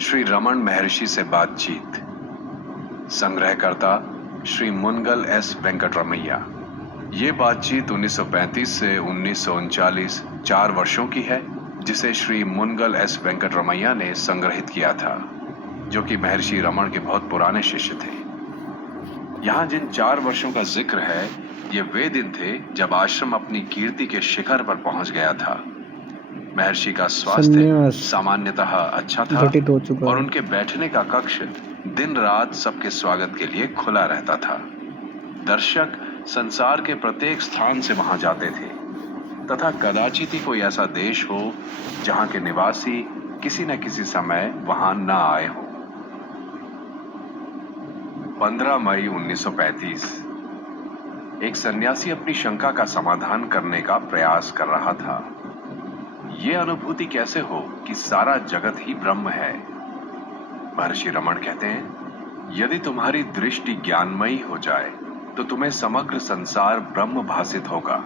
श्री रमन महर्षि से बातचीत। संग्रहकर्ता श्री मुनगल एस वेंकटरमैया। ये बातचीत 1935 से 1939 4 वर्षों की है, जिसे श्री मुनगल एस वेंकटरमैया ने संग्रहित किया था, जो कि महर्षि रमन के बहुत पुराने शिष्य थे। यहाँ जिन 4 वर्षों का जिक्र है, ये वे दिन थे जब आश्रम अपनी कीर्ति के शिखर पर पहुंच गया था। महर्षि का स्वास्थ्य सामान्यतः अच्छा था और उनके बैठने का कक्ष दिन रात सबके स्वागत के लिए खुला रहता था। दर्शक संसार के प्रत्येक स्थान से वहां जाते थे तथा कदाचित ही कोई ऐसा देश हो जहां के निवासी किसी न किसी समय वहां न आए हो। 15 मई 1935 एक सन्यासी अपनी शंका का समाधान करने का प्रयास कर रहा था। ये अनुभूति कैसे हो कि सारा जगत ही ब्रह्म है। महर्षि रमन कहते हैं, यदि तुम्हारी दृष्टि ज्ञानमयी हो जाए तो तुम्हें समग्र संसार ब्रह्म भासित होगा।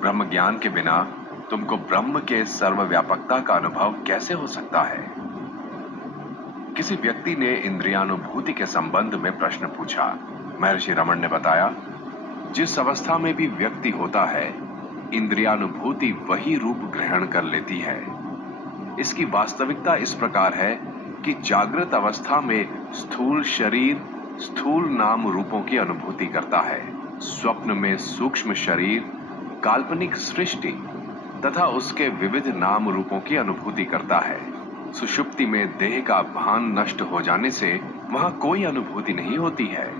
ब्रह्म ज्ञान के बिना तुमको ब्रह्म के सर्वव्यापकता का अनुभव कैसे हो सकता है। किसी व्यक्ति ने इंद्रियानुभूति के संबंध में प्रश्न पूछा। महर्षि रमन ने बताया, जिस अवस्था में भी व्यक्ति होता है, इंद्रियानुभूति वही रूप ग्रहण कर लेती है। इसकी वास्तविकता इस प्रकार है कि जागृत अवस्था में स्थूल शरीर स्थूल नाम रूपों की अनुभूति करता है। स्वप्न में सूक्ष्म शरीर, काल्पनिक सृष्टि तथा उसके विविध नाम रूपों की अनुभूति करता है। सुषुप्ति में देह का भान नष्ट हो जाने से वहां कोई अनुभूति नहीं होती है।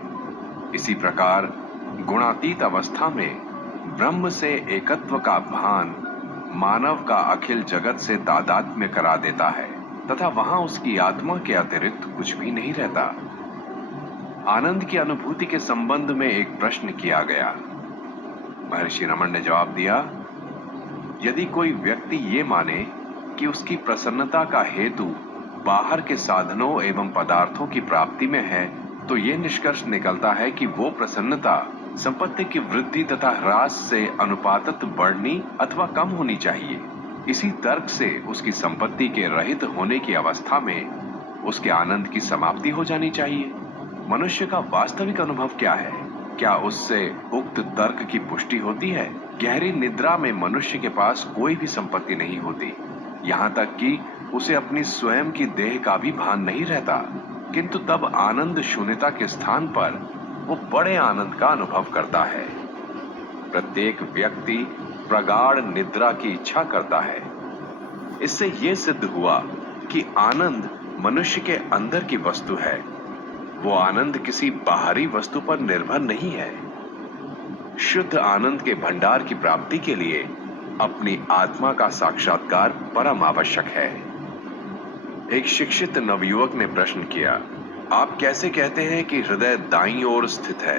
इसी प्रकार गुणातीत अवस्था में ब्रह्म से एकत्व का भान मानव का अखिल जगत से तादात्म्य करा देता है तथा वहां उसकी आत्मा के अतिरिक्त कुछ भी नहीं रहता। आनंद की अनुभूति के संबंध में एक प्रश्न किया गया। महर्षि रमन ने जवाब दिया, यदि कोई व्यक्ति ये माने कि उसकी प्रसन्नता का हेतु बाहर के साधनों एवं पदार्थों की प्राप्ति में है, तो ये निष्कर्ष निकलता है कि वो प्रसन्नता संपत्ति की वृद्धि तथा ह्रास से अनुपातत बढ़नी अथवा कम होनी चाहिए। इसी तर्क से उसकी संपत्ति के रहित होने की अवस्था में उसके आनंद की समाप्ति हो जानी चाहिए। मनुष्य का वास्तविक अनुभव क्या है? क्या उससे उक्त तर्क की पुष्टि होती है? गहरी निद्रा में मनुष्य के पास कोई भी संपत्ति नहीं होती, यहाँ तक कि उसे अपनी स्वयं की देह का भी भान नहीं रहता, किंतु तब आनंद शून्यता के स्थान पर वो बड़े आनंद का अनुभव करता है। प्रत्येक व्यक्ति प्रगाढ़ निद्रा की इच्छा करता है। इससे ये सिद्ध हुआ कि आनंद मनुष्य के अंदर की वस्तु है। वो आनंद किसी बाहरी वस्तु पर निर्भर नहीं है। शुद्ध आनंद के भंडार की प्राप्ति के लिए अपनी आत्मा का साक्षात्कार परम आवश्यक है। एक शिक्षित नवयुवक ने प्रश्न किया, आप कैसे कहते हैं कि हृदय दाईं ओर स्थित है?